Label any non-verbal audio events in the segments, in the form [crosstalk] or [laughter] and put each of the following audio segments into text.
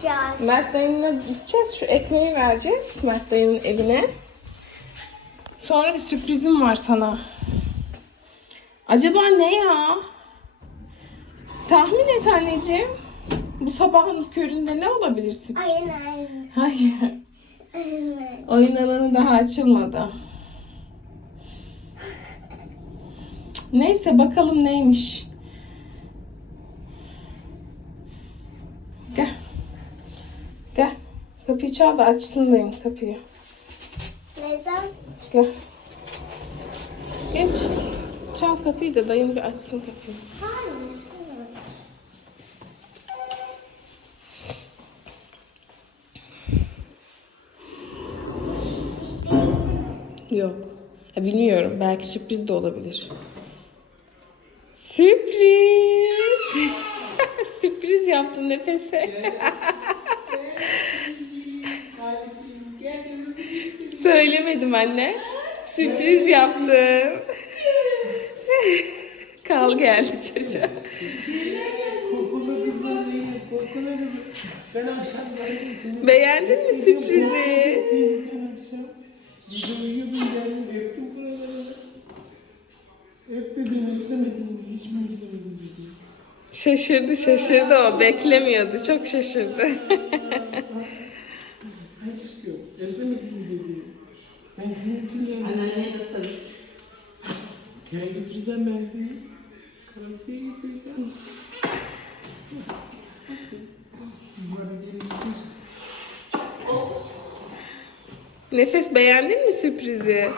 gideceğiz. Mert dayımla gideceğiz. Şu ekmeği vereceğiz Mert dayının evine. Sonra bir sürprizim var sana. Acaba ne ya? Tahmin et anneciğim. Bu sabahın köründe ne olabilir sürpriz? Aynen aynen. Hayır. aynen. Oyun alanı daha açılmadı. Neyse bakalım neymiş. Gel. Gel. Kapıyı çal da açsın dayım kapıyı. Neden? Gel. Geç. Çal kapıyı da dayım bir açsın kapıyı. Hayır. istemiyorum. Yok. Ha, bilmiyorum. Belki sürpriz de olabilir. Sürpriz. [laughs] sürpriz yaptın nefese. Söylemedim anne. Sürpriz yaptım. Kal geldi çocuğa. Beğendin mi sürprizi? Seni ben akşam. Gece uyuyordum geldim, öptüm buraları. Öp de beni özlemedin mi? Hiç mi özlemedin dedi. Şaşırdı şaşırdı o. Beklemiyordu. Çok şaşırdı. Aşkım, özlemedin mi dedi. Ben senin için geldim. Anneanneye de sarıl. Köye götüreceğim ben seni. Karasıya götüreceğim. Bana gelince Nefes beğendin mi sürprizi?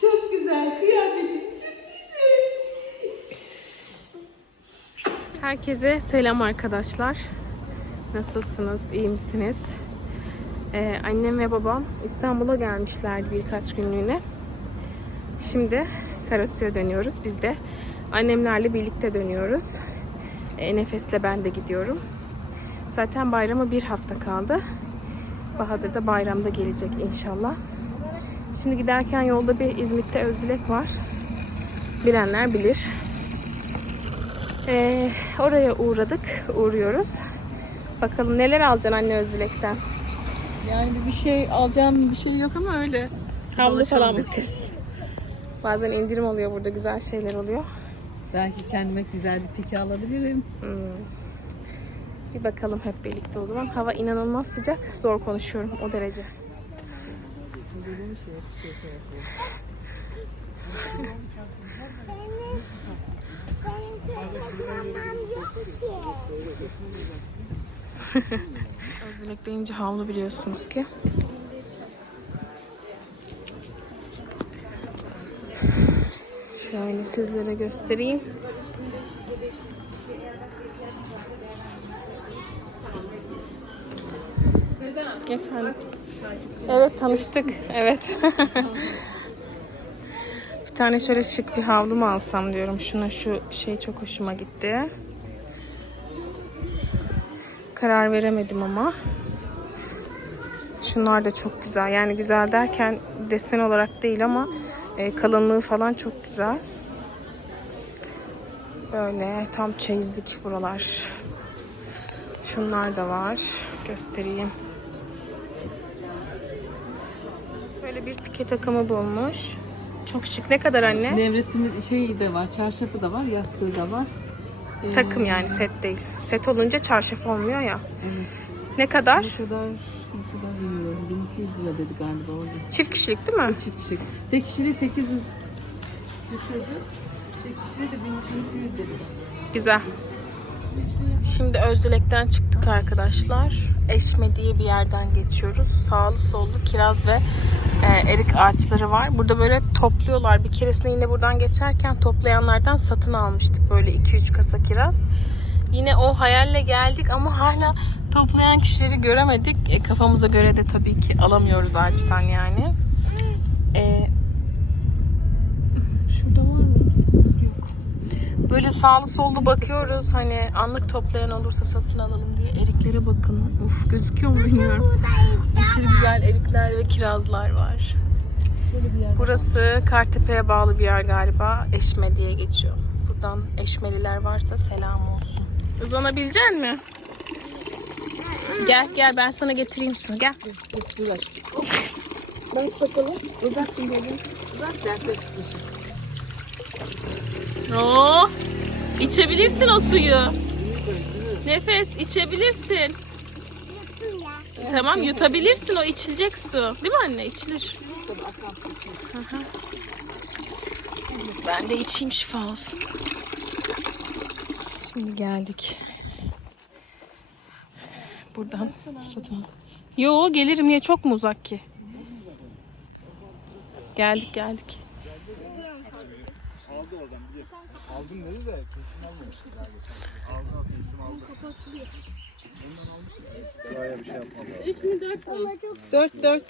Çok güzel. Kıyafetin çok güzel. Herkese selam arkadaşlar. Nasılsınız? İyi misiniz? Ee, annem ve babam İstanbul'a gelmişlerdi birkaç günlüğüne. Şimdi Karasu'ya dönüyoruz. Biz de annemlerle birlikte dönüyoruz. Ee, Nefes'le ben de gidiyorum. Zaten bayrama bir hafta kaldı. Bahadır da bayramda gelecek inşallah. Şimdi giderken yolda bir İzmit'te Özdilek var. Bilenler bilir. Ee, oraya uğradık, uğruyoruz. Bakalım neler alacaksın anne Özdilek'ten? Yani bir şey alacağım bir şey yok ama öyle. Havlu falan bakarız. Bazen indirim oluyor burada, güzel şeyler oluyor. Belki kendime güzel bir pike alabilirim. Hmm. Bir bakalım hep birlikte o zaman. Hava inanılmaz sıcak, zor konuşuyorum o derece. Özdilek deyince havlu biliyorsunuz ki. Şöyle sizlere göstereyim. Efendim. Evet tanıştık. Evet. [laughs] tane şöyle şık bir havlu mu alsam diyorum. Şuna şu şey çok hoşuma gitti. Karar veremedim ama. Şunlar da çok güzel. Yani güzel derken desen olarak değil ama e, kalınlığı falan çok güzel. Böyle tam çeyizlik buralar. Şunlar da var. Göstereyim. Böyle bir pike takımı bulmuş. Çok şık. Ne kadar anne? Nevresimin şeyi de var, çarşafı da var, yastığı da var. Ee, Takım yani set değil. Set olunca çarşaf olmuyor ya. Evet. Ne kadar? Ne kadar, ne kadar bilmiyorum. 1200 lira dedi galiba orada. Çift kişilik değil mi? Çift kişilik. Tek kişiliği 800 küsürdü. Tek kişiliği de 1200 dedi. Güzel. Şimdi Özdilek'ten çıktık arkadaşlar. Eşme diye bir yerden geçiyoruz. Sağlı sollu kiraz ve e, erik ağaçları var. Burada böyle topluyorlar. Bir keresinde yine buradan geçerken toplayanlardan satın almıştık böyle 2-3 kasa kiraz. Yine o hayalle geldik ama hala toplayan kişileri göremedik. E, kafamıza göre de tabii ki alamıyoruz ağaçtan yani. E, şurada var mı? Yok. Böyle sağlı sollu bakıyoruz. Hani anlık toplayan olursa satın alalım. Eriklere bakın. Uf gözüküyor mu bilmiyorum. Aşırı güzel erikler ve kirazlar var. Burası Kartepe'ye bağlı bir yer galiba. Eşme diye geçiyor. Buradan eşmeliler varsa selam olsun. Uzanabilecek mi? Gel gel ben sana getireyim su. Gel. Dur aç. Bas bakalım. Uzat şimdi elini. Uzat derse çıkmışım. Oo. İçebilirsin o suyu. Nefes içebilirsin. Tamam yutabilirsin o içilecek su. Değil mi anne? İçilir. Hı hı. Ben de içeyim şifa olsun. Şimdi geldik. Buradan satın. Yo gelirim niye çok mu uzak ki? Geldik geldik. Aldım dedi de kesin almamıştı. Aldı aldı. Buraya bir şey yapmadı. 3 mü 4 mü? 4 4.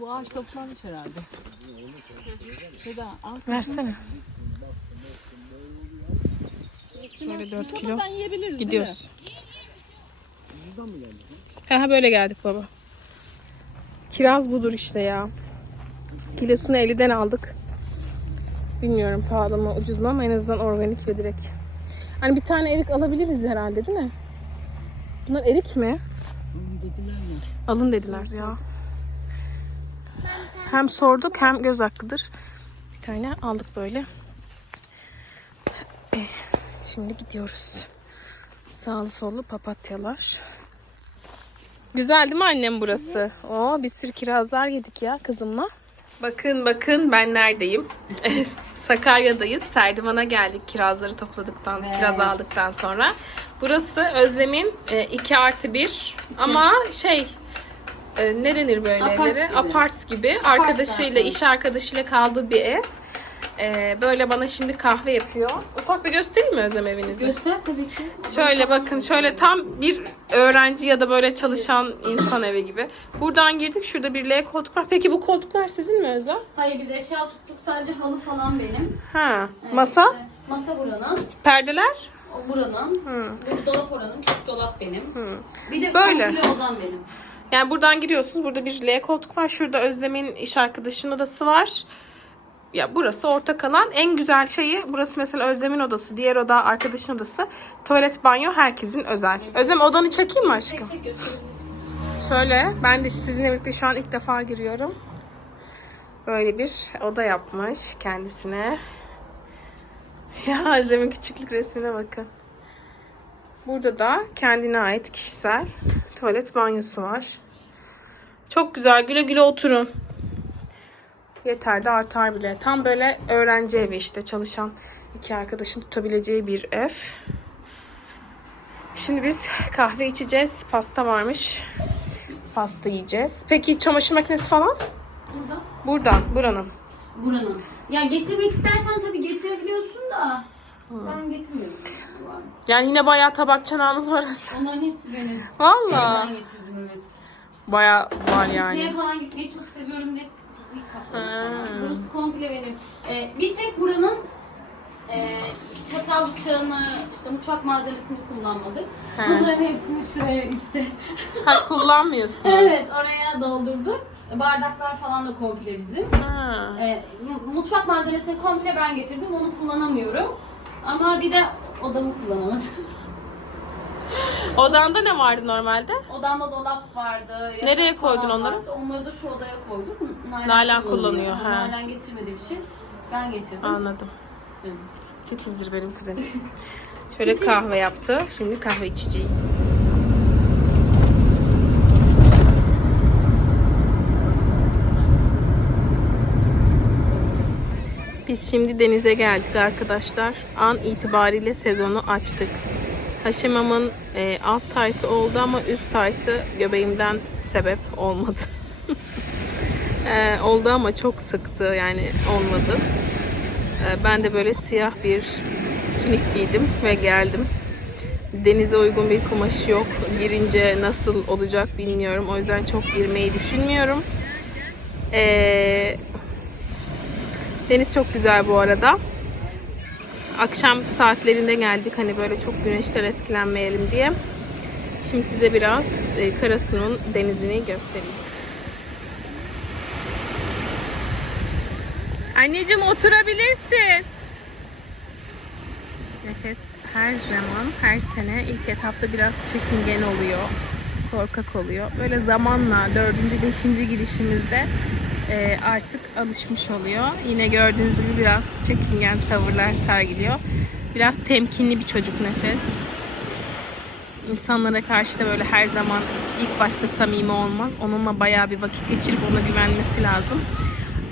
Bu ağaç toplanmış herhalde. Seda al. Versene. Şöyle 4 kilo. Buradan yiyebiliriz değil mi? Gidiyoruz. Ha böyle geldik baba. Kiraz budur işte ya. Kilosunu 50'den aldık. Bilmiyorum pahalı mı ucuz mu ama en azından organik ve direkt. Hani bir tane erik alabiliriz herhalde değil mi? Bunlar erik mi? Dediler ya. Alın dediler ya. Hem sorduk hem göz hakkıdır. Bir tane aldık böyle. Eh, Şimdi gidiyoruz. Sağlı sollu papatyalar. Güzel değil mi annem burası? Oo, bir sürü kirazlar yedik ya kızımla. Bakın bakın ben neredeyim? [laughs] Sakarya'dayız. Serdivan'a geldik kirazları topladıktan, kiraz aldıktan sonra. Burası Özlem'in 2 artı 1 ama şey e, ne denir böyle Apart evlere? gibi. Apart gibi. Arkadaşıyla, zaten. iş arkadaşıyla kaldığı bir ev. E, böyle bana şimdi kahve yapıyor. Ufak bir göstereyim mi Özlem evinizi? Göster tabii ki. Şöyle bakın şöyle tam bir öğrenci ya da böyle çalışan insan evi gibi. Buradan girdik şurada bir L koltuk var. Peki bu koltuklar sizin mi Özlem? Hayır biz eşya tuttuk sadece halı falan benim. Ha. Evet, Masa, işte Masa buranın, perdeler. o buranın, Hı. bu dolap oranın, küçük dolap benim. Hı. Bir de Böyle. komple odam benim. Yani buradan giriyorsunuz. Burada bir L koltuk var. Şurada Özlem'in iş arkadaşının odası var. Ya burası ortak alan. En güzel şeyi burası mesela Özlem'in odası, diğer oda arkadaşın odası. Tuvalet, banyo herkesin özel. Özlem odanı çekeyim mi aşkım? Tek gösterebilirsin. Şöyle ben de sizinle birlikte şu an ilk defa giriyorum. Böyle bir oda yapmış kendisine. Ya Özlem'in küçüklük resmine bakın. Burada da kendine ait kişisel tuvalet banyosu var. Çok güzel güle güle oturun. Yeter de artar bile. Tam böyle öğrenci evi işte çalışan iki arkadaşın tutabileceği bir ev. Şimdi biz kahve içeceğiz. Pasta varmış. Pasta yiyeceğiz. Peki çamaşır makinesi falan? Burada. Buradan, buranın. Buranın. Ya getirmek istersen tabii getirebiliyorsun da ben getirmiyorum. Yani yine bayağı tabak çanağınız var aslında. Onların hepsi benim. Valla. Ben getirdim evet. Bayağı var Pikniğe yani. falan gitmeyi çok seviyorum. Ne piknik. Burası komple benim. Ee, bir tek buranın e, çatal bıçağını, işte mutfak malzemesini kullanmadık. Ha. Bunların hepsini şuraya işte. Ha kullanmıyorsunuz. [laughs] evet oraya doldurduk. Bardaklar falan da komple bizim. Ha. Mu- mutfak malzemesini komple ben getirdim. Onu kullanamıyorum. Ama bir de odamı kullanamadım. [laughs] Odanda ne vardı normalde? Odamda dolap vardı. Nereye koydun onları? vardı. Onları da şu odaya koyduk. Nalan, Nalan kullanıyor, ha. Nalan getirmedi bir şey. Ben getirdim. Anladım. Evet. Titizdir benim kızım. [laughs] Şöyle kahve yaptı. Şimdi kahve içeceğiz. Biz şimdi denize geldik arkadaşlar. An itibariyle sezonu açtık. Haşemamın e, alt taytı oldu ama üst taytı göbeğimden sebep olmadı. [laughs] E, oldu ama çok sıktı yani olmadı. E, ben de böyle siyah bir tunik giydim ve geldim. Denize uygun bir kumaşı yok. Girince nasıl olacak bilmiyorum. O yüzden çok girmeyi düşünmüyorum. Ee, deniz çok güzel bu arada. Akşam saatlerinde geldik. Hani böyle çok güneşten etkilenmeyelim diye. Şimdi size biraz e, Karasu'nun denizini göstereyim. Anneciğim oturabilirsin. Nefes. her zaman, her sene ilk etapta biraz çekingen oluyor. Korkak oluyor. Böyle zamanla dördüncü, beşinci girişimizde e, artık alışmış oluyor. Yine gördüğünüz gibi biraz çekingen tavırlar sergiliyor. Biraz temkinli bir çocuk nefes. İnsanlara karşı da böyle her zaman ilk başta samimi olmaz. Onunla bayağı bir vakit geçirip ona güvenmesi lazım.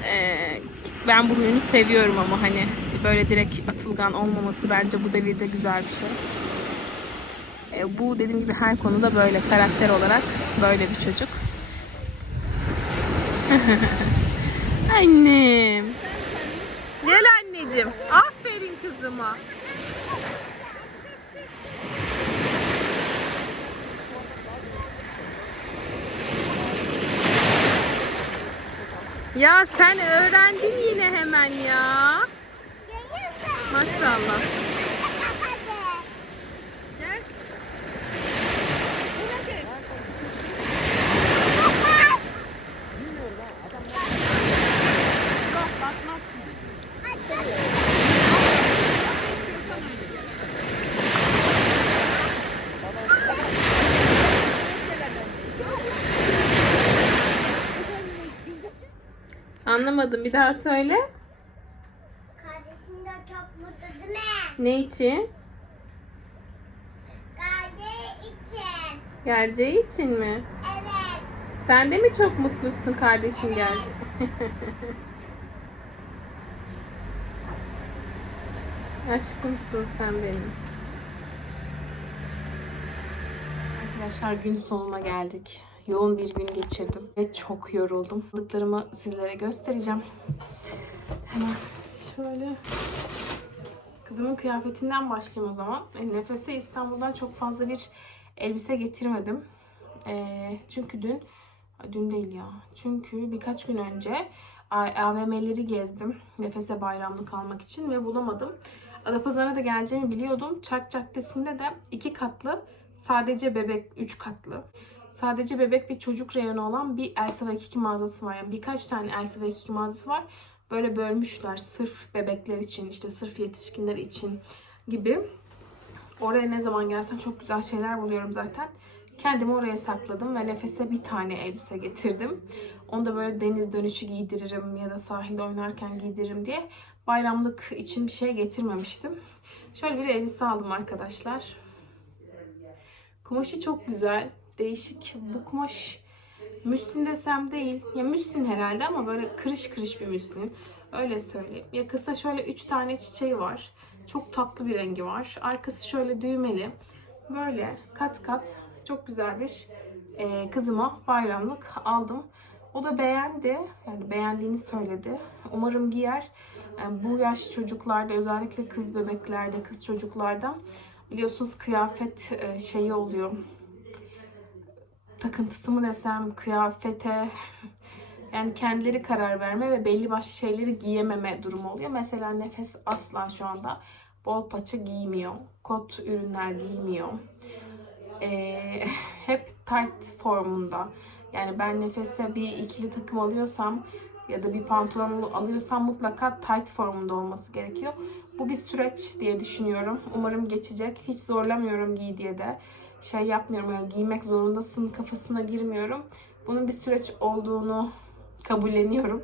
Ee, ben bu huyunu seviyorum ama hani böyle direkt atılgan olmaması bence bu devirde güzel bir şey. Ee, bu dediğim gibi her konuda böyle karakter olarak böyle bir çocuk. [laughs] Annem. Gel anneciğim. Aferin kızıma. Ya sen öğrendin yine hemen ya. Maşallah. Anlamadım. Bir daha söyle. Kardeşim de çok mutlu değil mi? Ne için? Kardeş için. Geleceği için mi? Evet. Sen de mi çok mutlusun kardeşin geldi? [laughs] Aşkımsın sen benim. Arkadaşlar gün sonuna geldik. Yoğun bir gün geçirdim ve çok yoruldum. Aldıklarımı sizlere göstereceğim. Hemen şöyle Kızımın kıyafetinden başlayayım o zaman. E, Nefese İstanbul'dan çok fazla bir elbise getirmedim. E, çünkü dün, dün değil ya. Çünkü birkaç gün önce AVM'leri gezdim. Nefese bayramlık almak için ve bulamadım. Adapazarı'na da geleceğimi biliyordum. Çark Caddesi'nde de iki katlı sadece bebek, üç katlı. Sadece bebek ve çocuk reyonu olan bir Elsa ve Kiki mağazası var. Yani birkaç tane Elsa ve Kiki mağazası var. Böyle bölmüşler sırf bebekler için, işte sırf yetişkinler için gibi. Oraya ne zaman gelsem çok güzel şeyler buluyorum zaten. Kendimi oraya sakladım ve nefese bir tane elbise getirdim. Onu da böyle deniz dönüşü giydiririm ya da sahilde oynarken giydiririm diye bayramlık için bir şey getirmemiştim. Şöyle bir elbise aldım arkadaşlar. Kumaşı çok güzel. Değişik. Bu kumaş müslin desem değil. Ya müslin herhalde ama böyle kırış kırış bir müslin. Öyle söyleyeyim. Yakasında şöyle 3 tane çiçeği var. Çok tatlı bir rengi var. Arkası şöyle düğmeli. Böyle kat kat çok güzel bir e, kızıma bayramlık aldım. O da beğendi. Yani beğendiğini söyledi. Umarım giyer. Yani bu yaş çocuklarda özellikle kız bebeklerde, kız çocuklarda biliyorsunuz kıyafet e, şeyi oluyor takıntısı mı desem kıyafete [laughs] yani kendileri karar verme ve belli başlı şeyleri giyememe durumu oluyor. Mesela Nefes asla şu anda bol paça giymiyor. Kot ürünler giymiyor. Ee, [laughs] hep tight formunda. Yani ben Nefes'te bir ikili takım alıyorsam ya da bir pantolon alıyorsam mutlaka tight formunda olması gerekiyor. Bu bir süreç diye düşünüyorum. Umarım geçecek. Hiç zorlamıyorum giy diye de şey yapmıyorum. Yani giymek zorundasın kafasına girmiyorum. Bunun bir süreç olduğunu kabulleniyorum.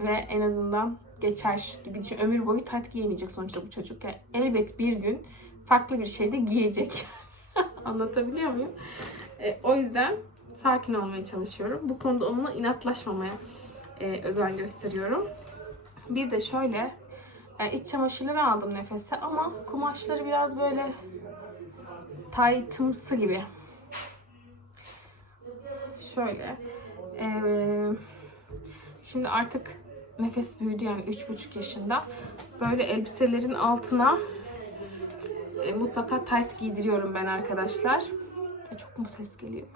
Ve en azından geçer gibi düşünüyorum. Ömür boyu tat giyemeyecek sonuçta bu çocuk. Yani elbet bir gün farklı bir şey de giyecek. [laughs] Anlatabiliyor muyum? E, o yüzden sakin olmaya çalışıyorum. Bu konuda onunla inatlaşmamaya e, özen gösteriyorum. Bir de şöyle e, iç çamaşırları aldım nefese ama kumaşları biraz böyle taytımsı gibi. Şöyle. Ee, şimdi artık nefes büyüdü yani üç buçuk yaşında. Böyle elbiselerin altına e, mutlaka tight giydiriyorum ben arkadaşlar. E, çok mu ses geliyor?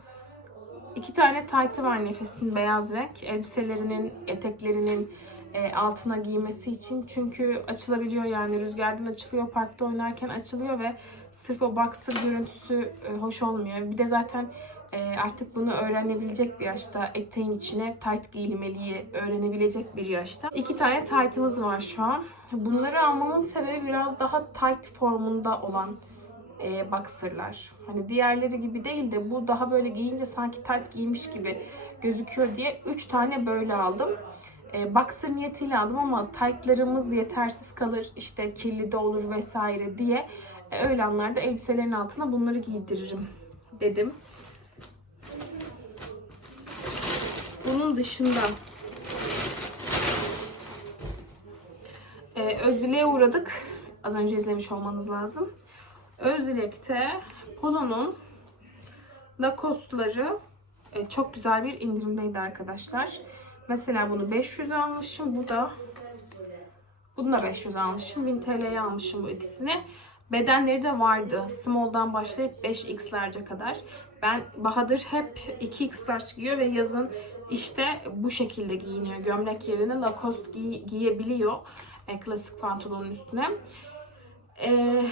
İki tane tight'ı var nefesin beyaz renk. Elbiselerinin, eteklerinin e, altına giymesi için. Çünkü açılabiliyor yani rüzgardan açılıyor, parkta oynarken açılıyor ve sırf o boxer görüntüsü e, hoş olmuyor. Bir de zaten e, artık bunu öğrenebilecek bir yaşta eteğin içine tight giyilmeliyi öğrenebilecek bir yaşta. İki tane tight'ımız var şu an. Bunları almamın sebebi biraz daha tight formunda olan e, boxerlar. Hani diğerleri gibi değil de bu daha böyle giyince sanki tight giymiş gibi gözüküyor diye 3 tane böyle aldım. E, boxer niyetiyle aldım ama tightlarımız yetersiz kalır, işte kirli de olur vesaire diye öyle anlarda elbiselerin altına bunları giydiririm dedim. Bunun dışında e, Özdilek'e uğradık. Az önce izlemiş olmanız lazım. Özdilek'te Polo'nun Lacoste'ları e, çok güzel bir indirimdeydi arkadaşlar. Mesela bunu 500 almışım. Bu da bunu da 500 almışım. 1000 TL'ye almışım bu ikisini. Bedenleri de vardı. Small'dan başlayıp 5X'lerce kadar. Ben Bahadır hep 2X'ler giyiyor ve yazın işte bu şekilde giyiniyor. Gömlek yerine Lacoste giy- giyebiliyor. E, klasik pantolonun üstüne. E,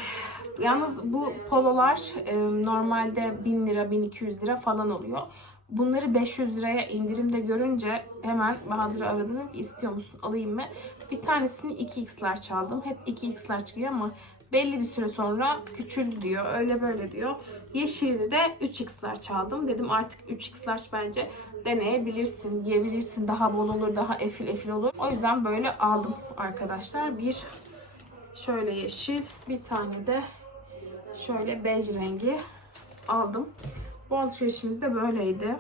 yalnız bu pololar e, normalde 1000 lira 1200 lira falan oluyor. Bunları 500 liraya indirimde görünce hemen Bahadır'ı aradım. İstiyor musun alayım mı? Bir tanesini 2x'ler çaldım. Hep 2x'ler çıkıyor ama belli bir süre sonra küçüldü diyor. Öyle böyle diyor. Yeşilini de 3x'ler çaldım. Dedim artık 3x'ler bence deneyebilirsin, yiyebilirsin. Daha bol olur, daha efil efil olur. O yüzden böyle aldım arkadaşlar. Bir şöyle yeşil, bir tane de şöyle bej rengi aldım. Bu alışverişimiz de böyleydi.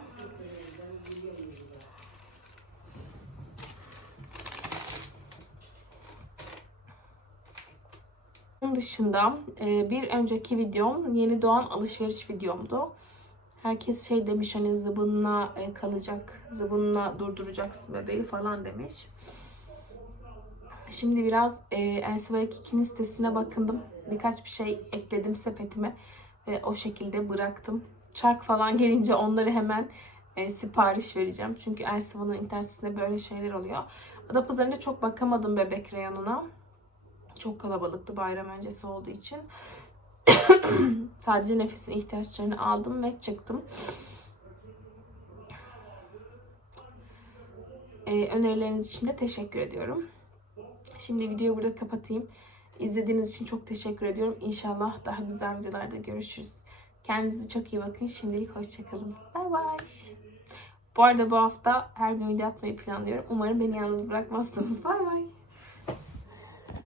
Bunun dışında e, bir önceki videom yeni doğan alışveriş videomdu. Herkes şey demiş hani zıbınla e, kalacak, zıbınla durduracaksın bebeği falan demiş. Şimdi biraz e, Elsevier 2'nin sitesine bakındım. Birkaç bir şey ekledim sepetime ve o şekilde bıraktım. Çark falan [laughs] gelince onları hemen e, sipariş vereceğim. Çünkü Elsiva'nın internet sitesinde böyle şeyler oluyor. Adapazarı'nda çok bakamadım bebek reyonuna. Çok kalabalıktı bayram öncesi olduğu için. [clears throat] Sadece nefesin ihtiyaçlarını aldım ve çıktım. Ee, önerileriniz için de teşekkür ediyorum. Şimdi videoyu burada kapatayım. İzlediğiniz için çok teşekkür ediyorum. İnşallah daha güzel videolarda görüşürüz. Kendinize çok iyi bakın. Şimdilik hoşçakalın. Bay bay. Bu arada bu hafta her gün video yapmayı planlıyorum. Umarım beni yalnız bırakmazsınız. Bay bay.